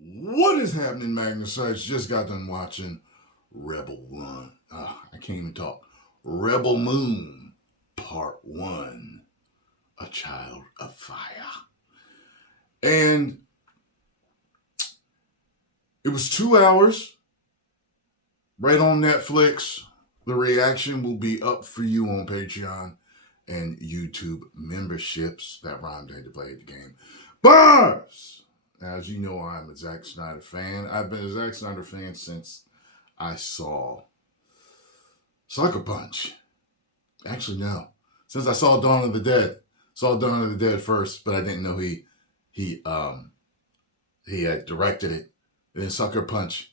What is happening, Magnus? I just got done watching Rebel One. I can't even talk. Rebel Moon, Part 1, A Child of Fire. And it was 2 hours, right on Netflix. The reaction will be up for you on Patreon and YouTube memberships. That rhymed, I had to play the game. Bars! As you know, I'm a Zack Snyder fan. I've been a Zack Snyder fan since I saw Sucker Punch. Actually, no. Since I saw Dawn of the Dead. Saw Dawn of the Dead first, but I didn't know he had directed it. Then Sucker Punch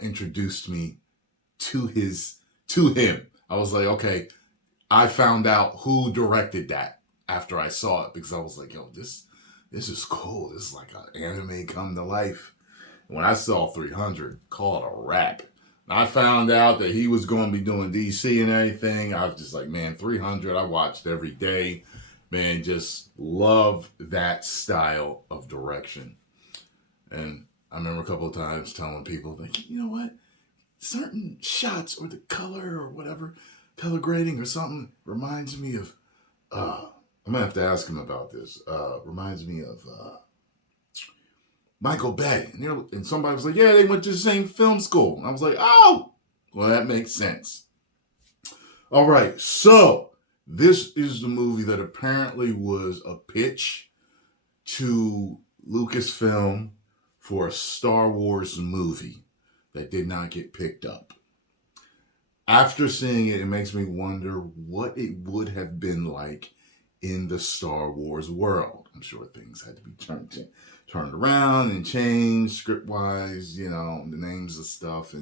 introduced me to him. I was like, okay, I found out who directed that after I saw it, because I was like, yo, this is cool. This is like an anime come to life. When I saw 300, called a wrap. I found out that he was going to be doing DC and everything. I was just like, man, 300, I watched every day. Man, just love that style of direction. And I remember a couple of times telling people, like, you know what? Certain shots or the color or whatever, color grading or something reminds me of, I'm going to have to ask him about this. Reminds me of Michael Bay. And somebody was like, yeah, they went to the same film school. And I was like, oh, well, that makes sense. All right, so this is the movie that apparently was a pitch to Lucasfilm for a Star Wars movie that did not get picked up. After seeing it, it makes me wonder what it would have been like in the Star Wars world. I'm sure things had to be turned around and changed script-wise, you know, the names of stuff.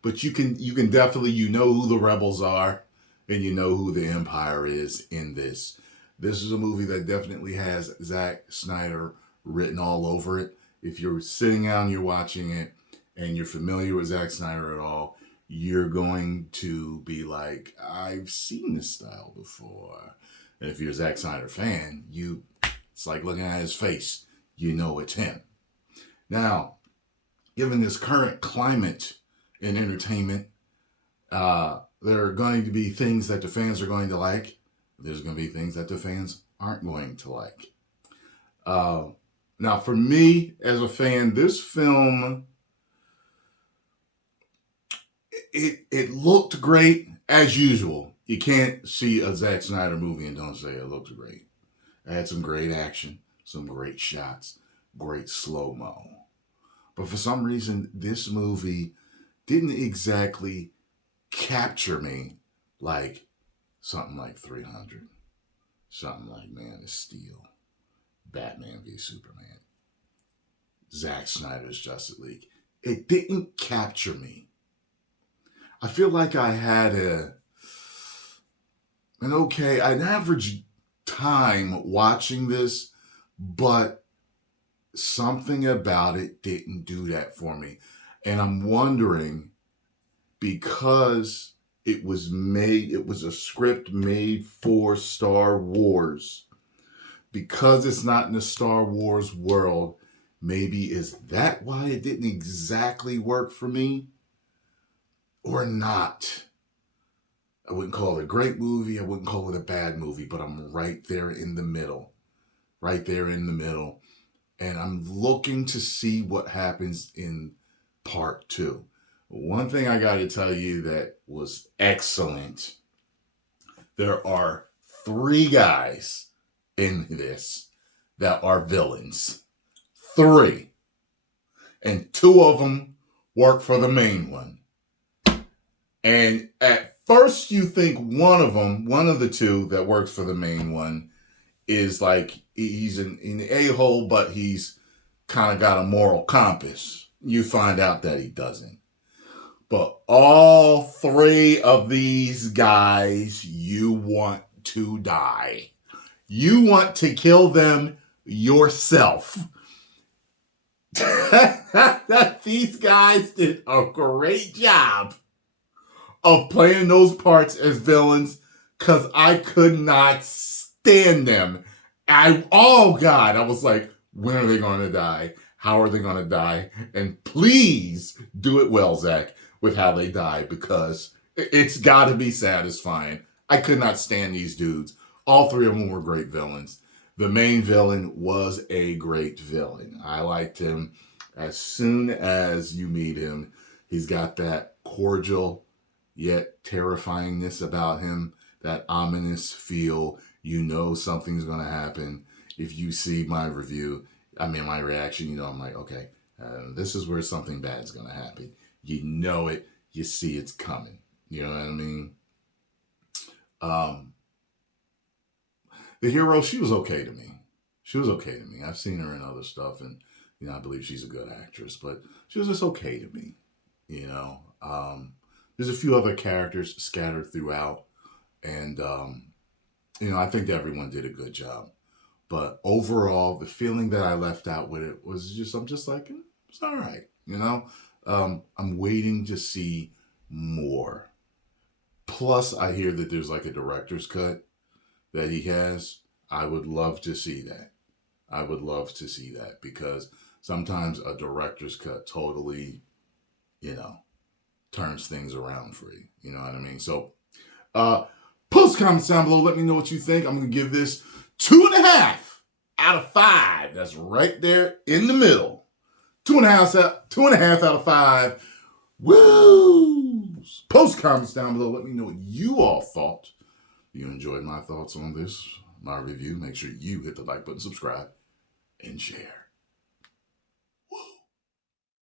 But you can definitely, you know who the rebels are and you know who the Empire is in this. This is a movie that definitely has Zack Snyder written all over it. If you're sitting down and you're watching it and you're familiar with Zack Snyder at all, you're going to be like, I've seen this style before. And if you're a Zack Snyder fan, it's like looking at his face. You know it's him. Now, given this current climate in entertainment, there are going to be things that the fans are going to like. There's going to be things that the fans aren't going to like. Now, for me, as a fan, this film, it looked great, as usual. You can't see a Zack Snyder movie and don't say it looks great. It had some great action, some great shots, great slow-mo. But for some reason, this movie didn't exactly capture me like something like 300, something like Man of Steel, Batman v Superman, Zack Snyder's Justice League. It didn't capture me. I feel like I had an average time watching this, but something about it didn't do that for me. And I'm wondering, because it was a script made for Star Wars, because it's not in the Star Wars world, maybe is that why it didn't exactly work for me? Or not? I wouldn't call it a great movie. I wouldn't call it a bad movie, but I'm right there in the middle. Right there in the middle. And I'm looking to see what happens in part 2. One thing I got to tell you that was excellent. There are 3 guys in this that are villains. 3. And 2 of them work for the main one. And at first you think one of the 2 that works for the main one is like, he's an a-hole, but he's kind of got a moral compass. You find out that he doesn't. But all 3 of these guys, you want to die. You want to kill them yourself. These guys did a great job of playing those parts as villains, because I could not stand them. I was like, when are they going to die? How are they going to die? And please do it well, Zach, with how they die, because it's got to be satisfying. I could not stand these dudes. All three of them were great villains. The main villain was a great villain. I liked him. As soon as you meet him, he's got that cordial yet terrifyingness about him, that ominous feel. You know something's going to happen. If you see my review, my reaction, you know, I'm like, okay, this is where something bad's going to happen. You know it. You see it's coming. You know what I mean? The hero, she was okay to me. She was okay to me. I've seen her in other stuff, and, you know, I believe she's a good actress, but she was just okay to me, you know? There's a few other characters scattered throughout, and, you know, I think everyone did a good job. But overall, the feeling that I left out with it was just, I'm just like, it's all right, you know? I'm waiting to see more. Plus, I hear that there's like a director's cut that he has. I would love to see that. I would love to see that, because sometimes a director's cut totally, you know, turns things around for you. You know what I mean? So, post comments down below. Let me know what you think. I'm going to give this 2.5 out of 5. That's right there in the middle. 2.5 out of 5. Woo! Post comments down below. Let me know what you all thought. If you enjoyed my thoughts on this, my review, make sure you hit the like button, subscribe, and share.